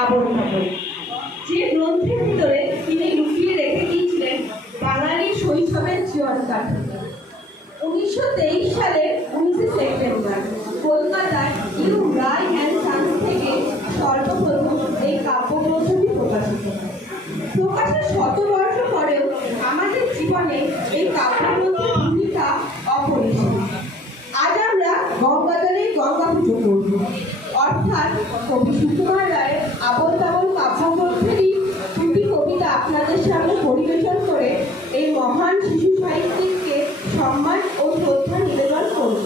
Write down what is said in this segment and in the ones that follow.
আবদ্ধ করে। যে গ্রন্থের ভিতরে তিনি লুকিয়ে রেখে দিয়েছিলেন বাঙালির শৈশবের জীবনকাঠি। 1923 সালের 19 সেপ্টেম্বর কলকাতার নিউ রায় অ্যান্ড সান্স থেকে সর্বপ্রথম এই কাব্যগ্রন্থটি প্রকাশিত হয়। প্রকাশের শতবর্ষ পরেও আমাদের জীবনে এই কাব্যগ্রন্থের ভূমিকা অপরিসীম। আজ আমরা গঙ্গাজলেই গঙ্গা পুজো করব, অর্থাৎ কবি সুকুমার রায়ের আবোল তাবোল কাব্যগ্রন্থেরই দুটি কবিতা আপনাদের সামনে পরিবেশন করে এই মহান শিশু সাহিত্যিককে সম্মান ও শ্রদ্ধা নিবেদন করব।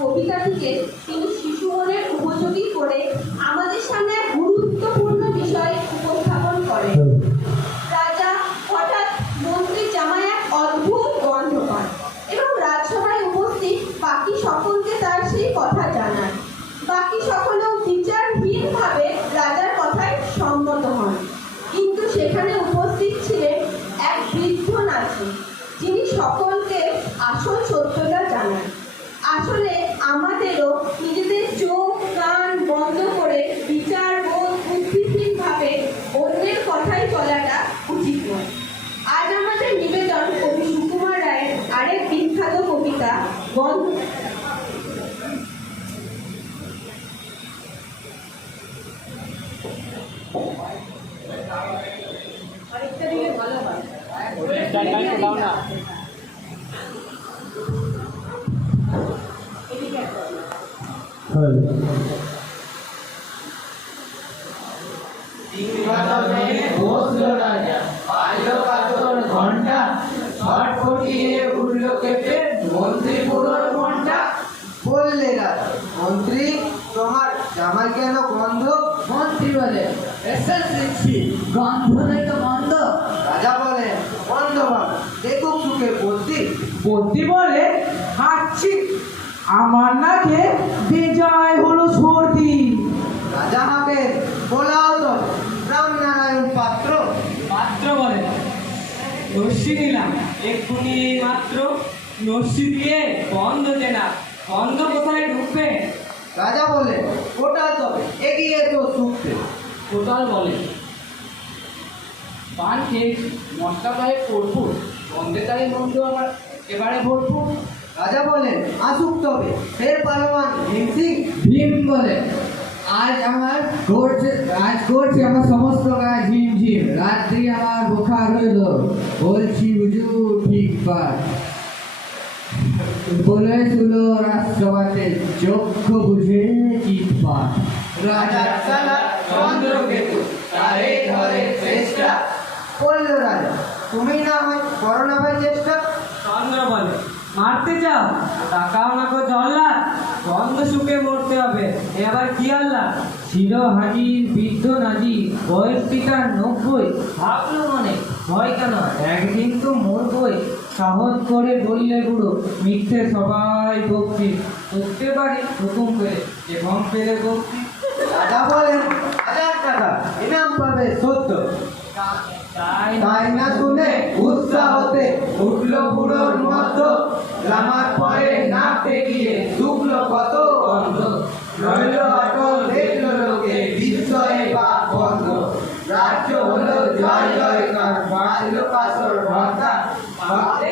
কবিতাটিকে তিনি শিশু মনের উপযোগী করে আমাদের সামনে এক গুরুত্বপূর্ণ বিষয় উপস্থাপন করেন। রাজা হঠাৎ মন্ত্রী আজ আমাদের নিবেদন কবি সুকুমার রায়ের আরেক বিখ্যাত কবিতা গন্ধ। আরেকটা দিলে ভালো হয়। এদিকে আসো। ঘন্টা ছটফটিয়ে উঠল কেঁপে মন্ত্রী পুরোর মনটা। বললে রাজা, মন্ত্রী তোমার জামাই কেন গন্ধ? মন্ত্রী বলে, এসেন্স দিচ্ছি, গন্ধ নেই তো গন্ধ। রাজা বলে, গন্ধ বাবা দেখুক সুখে বুদ্ধি। বুদ্ধি বলে, খাচ্ছি, আমার নাকে বেজায় হলো সর্দি। রাজা হাঁকে, বলাও তো রামনারায়ণ পাত্র। মাত্র বলে, রশ্মি নিলাম এক্ষুনি মাত্র, রশ্মি দিয়ে বন্ধ চেনা, বন্ধ কোথায় ঢুকবে? রাজা বলে, ওটা তবে এগিয়ে তো সুখতে। কোটাল বলে, পান খেয়ে মশলা পায়ে পড়বো, বন্ধে তাই বন্ধ আমার এবারে ভরপুর। রাজা বলেন, আসুক তবে ফের পালোয়ান ভীম সিং। ভীম বলে, আজ করছে আমার সমস্ত গায়ে ঝিমঝিম, রাত্রি আমার বোখার হইল, বলছি হুজুর ঠিক পার। বলেছিল রাষ্ট্রবাদে চক্ষু বুঝে চিৎপাত। রাজার সালা চন্দ্রকেতু তারে ধরে চেষ্টা। বলল রাজা, তুমি না হয় করো না ভাই চেষ্টা। চন্দ্র বলে, মারতে চাও টাকাও না কো জল্লাদ, বন্ধ সুখে মরতে হবে, এ আবার কি আল্লাহ? ছিল হাজির বৃদ্ধ নাজি, বয়স পিতার 90, ভাবলো মনে ভয় কেন, একদিন তো মরবই। সাহস করে বললে বুড়ো, মিথ্যে সবাই বকছি, করতে পারি হুকুম করে, এবং পেলে বকছি। রাজা বলেন, 1000 টাকা ইনাম পাবে 14। তাই না শুনে উৎসাহতে উঠল বুড়োর মধ্য। লামার পরে নামতে গিয়ে শুকলো কত গন্ধ। রইল অটল দেখল লোকে বিস্ময়ে বাক বন্ধ। রাজ্য হলো জয় জয়কার, বাজলো কাসর ঘন্টা, ভাবতে